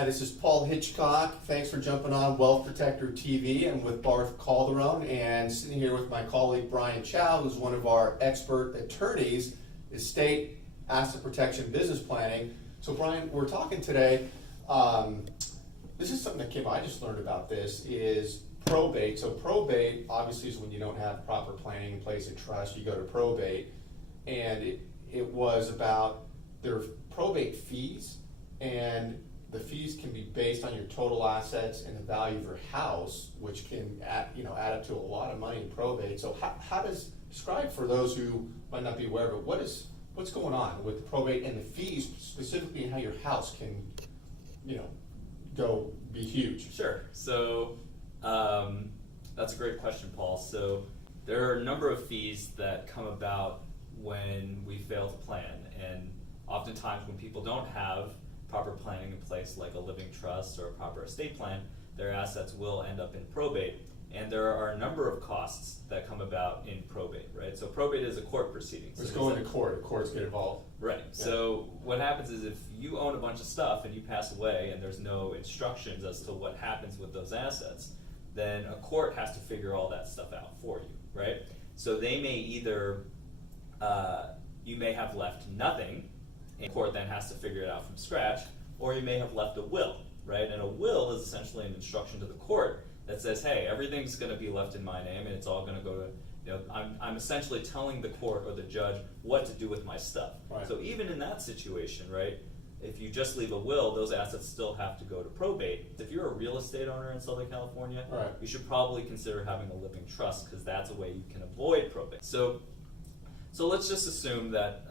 Hi, this is Paul Hitchcock. Thanks for jumping on Wealth Protector TV. I'm with Barth Calderon and sitting here with my colleague Brian Chou, who's one of our expert attorneys, estate asset protection business planning. So Brian, we're talking today, this is something that came, I just learned about this, is probate. So probate obviously is when you don't have proper planning in place, a trust, you go to probate. And it was about their probate fees, and the fees can be based on your total assets and the value of your house, which can add up to a lot of money in probate. So how does, describe for those who might not be aware of it, what's going on with the probate and the fees specifically, and how your house can, go be huge? Sure. So that's a great question, Paul. So there are a number of fees that come about when we fail to plan, and oftentimes when people don't have proper planning in place, like a living trust or a proper estate plan, their assets will end up in probate. And there are a number of costs that come about in probate, right? So probate is a court proceeding. It's going to court, the courts get involved. Right. Yeah. So what happens is if you own a bunch of stuff and you pass away and there's no instructions as to what happens with those assets, then a court has to figure all that stuff out for you, right? So they may either, you may have left nothing, and the court then has to figure it out from scratch, or you may have left a will, right? And a will is essentially an instruction to the court that says, hey, everything's going to be left in my name and it's all going to go to, I'm essentially telling the court or the judge what to do with my stuff. Right. So even in that situation, right, if you just leave a will, those assets still have to go to probate. If you're a real estate owner in Southern California, right, you should probably consider having a living trust, because that's a way you can avoid probate. So let's just assume that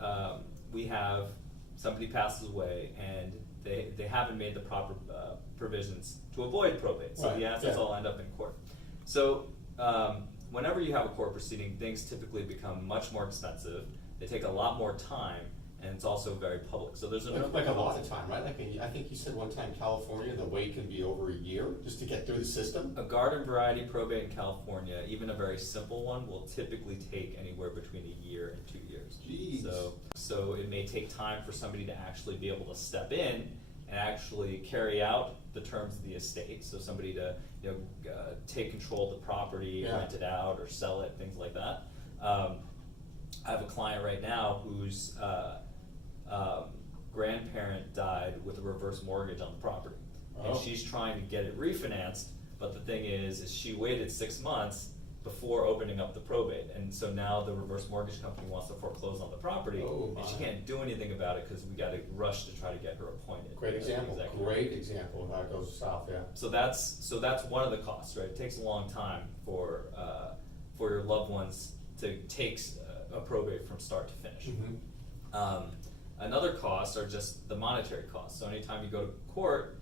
we have somebody passes away and they haven't made the proper provisions to avoid probate, so the assets all end up in court. So whenever you have a court proceeding, things typically become much more expensive. They take a lot more time, and it's also very public. So there's a lot of time, right? I think you said one time California, the wait can be over a year just to get through the system. A garden variety probate in California, even a very simple one, will typically take anywhere between a year and 2 years. Jeez. So it may take time for somebody to actually be able to step in and actually carry out the terms of the estate. So somebody to take control of the property, rent it out, or sell it, things like that. I have a client right now whose grandparent died with a reverse mortgage on the property, and she's trying to get it refinanced. But the thing is she waited 6 months before opening up the probate, and so now the reverse mortgage company wants to foreclose on the property, and she can't do anything about it because we got to rush to try to get her appointed. Great example of how it goes south. Yeah. So that's one of the costs, right? It takes a long time for your loved ones to take a probate from start to finish. Mm-hmm. Another cost are just the monetary costs. So anytime you go to court,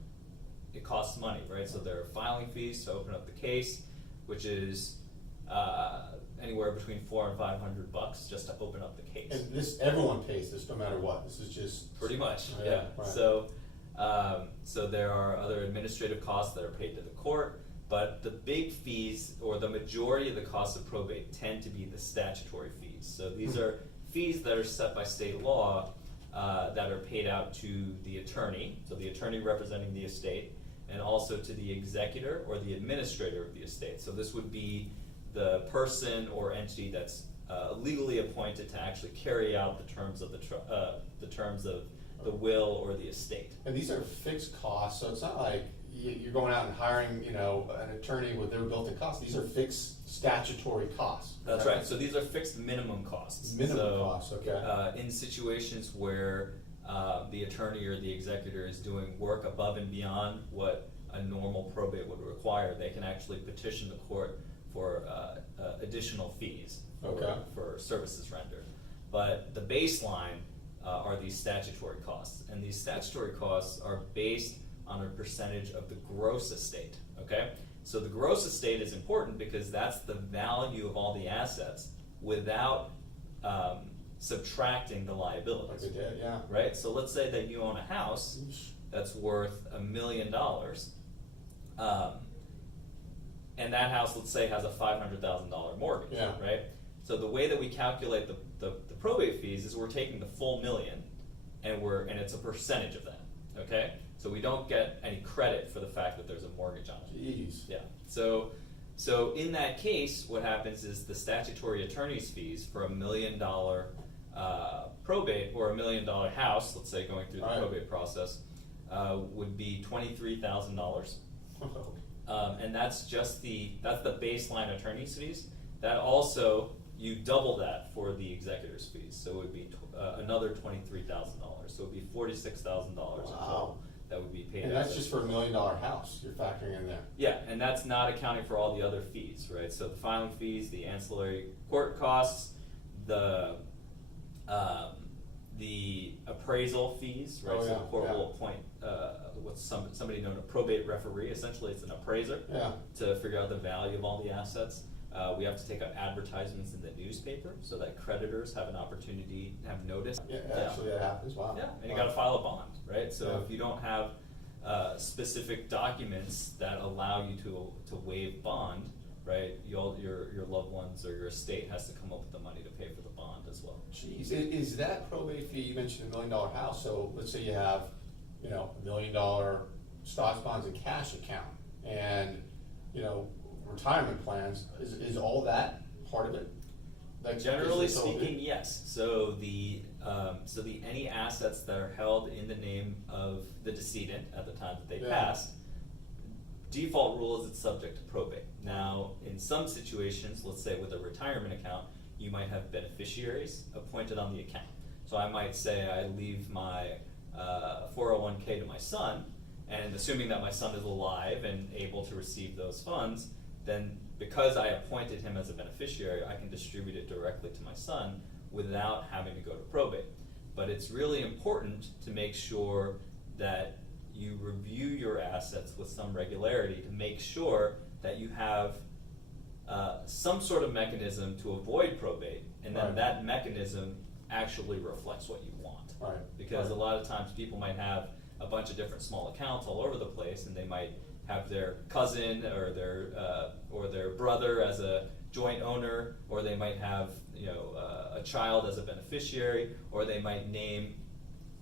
it costs money, right? So there are filing fees to open up the case, which is anywhere between $400 and $500 just to open up the case. And this, everyone pays this no matter what. This is just pretty much, yeah. Right. So there are other administrative costs that are paid to the court, but the big fees, or the majority of the costs of probate, tend to be the statutory fees. So these are fees that are set by state law that are paid out to the attorney, so the attorney representing the estate, and also to the executor or the administrator of the estate. So this would be the person or entity that's legally appointed to actually carry out the terms of the terms of the will or the estate. And these are fixed costs, so it's not like you're going out and hiring, an attorney with their built-in costs. These are fixed statutory costs. That's right. So these are fixed minimum costs. Costs, okay. In situations where the attorney or the executor is doing work above and beyond what a normal probate would require, they can actually petition the court for additional fees for services rendered. But the baseline are these statutory costs, and these statutory costs are based on a percentage of the gross estate, okay? So the gross estate is important because that's the value of all the assets without subtracting the liabilities. Like they did, yeah. Right? So let's say that you own a house that's worth $1 million, and that house, let's say, has a $500,000 mortgage, right? So the way that we calculate the probate fees is we're taking the full million, and it's a percentage of that, okay? So we don't get any credit for the fact that there's a mortgage on it. Jeez. Yeah. So in that case, what happens is the statutory attorney's fees for $1 million probate or $1 million house, let's say going through the Right. probate process, would be $23,000. And that's the baseline attorney's fees. That also, you double that for the executor's fees, so it would be another $23,000. So it would be $46,000 in total that would be paid. And that's just for $1 million house you're factoring in there. Yeah, and that's not accounting for all the other fees, right? So the filing fees, the ancillary court costs, the appraisal fees, right? Oh, So yeah, the court yeah. will appoint somebody known as a probate referee. Essentially, it's an appraiser Yeah. to figure out the value of all the assets. We have to take out advertisements in the newspaper so that creditors have an opportunity to have notice. Yeah, actually that happens. Wow. Yeah, and you got to file a bond, right? So Yeah. if you don't have specific documents that allow you to waive bond, right? Your loved ones or your estate has to come up with the money to pay for the bond as well. Jeez, is that probate fee? You mentioned $1 million house. So let's say you have, $1 million stocks, bonds, and cash account, and retirement plans. Is all that part of it? Like, Generally is this all speaking, good? yes. So the any assets that are held in the name of the decedent at the time that they Yeah. pass, default rule is it's subject to probate. Now, in some situations, let's say with a retirement account, you might have beneficiaries appointed on the account. So I might say I leave my 401k to my son, and assuming that my son is alive and able to receive those funds, then because I appointed him as a beneficiary, I can distribute it directly to my son without having to go to probate. But it's really important to make sure that you review your assets with some regularity to make sure that you have some sort of mechanism to avoid probate, and then Right. that mechanism actually reflects what you want. Right. Because Right. a lot of times people might have a bunch of different small accounts all over the place, and they might have their cousin or their brother as a joint owner, or they might have a child as a beneficiary, or they might name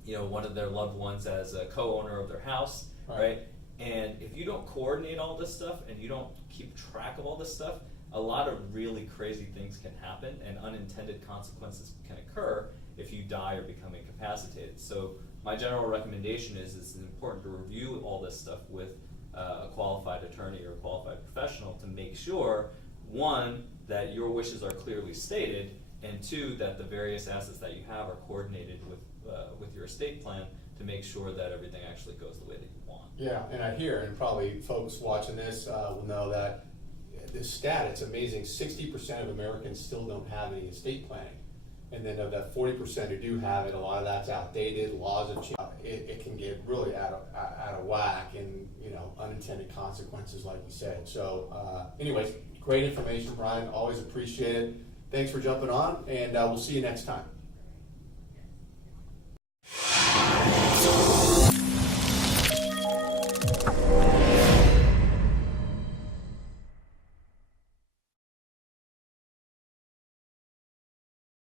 one of their loved ones as a co-owner of their house, right? And if you don't coordinate all this stuff and you don't keep track of all this stuff, a lot of really crazy things can happen, and unintended consequences can occur if you die or become incapacitated. So my general recommendation is it's important to review all this stuff with a qualified attorney or a qualified professional to make sure, one, that your wishes are clearly stated, and two, that the various assets that you have are coordinated with your estate plan to make sure that everything actually goes the way that you want. Yeah, and I hear, and probably folks watching this will know that this stat, it's amazing, 60% of Americans still don't have any estate planning. And then of that 40% who do have it, a lot of that's outdated, laws have changed. It can get really out of whack, and unintended consequences, like you said. So anyways, great information, Brian, always appreciate it. Thanks for jumping on, and we'll see you next time.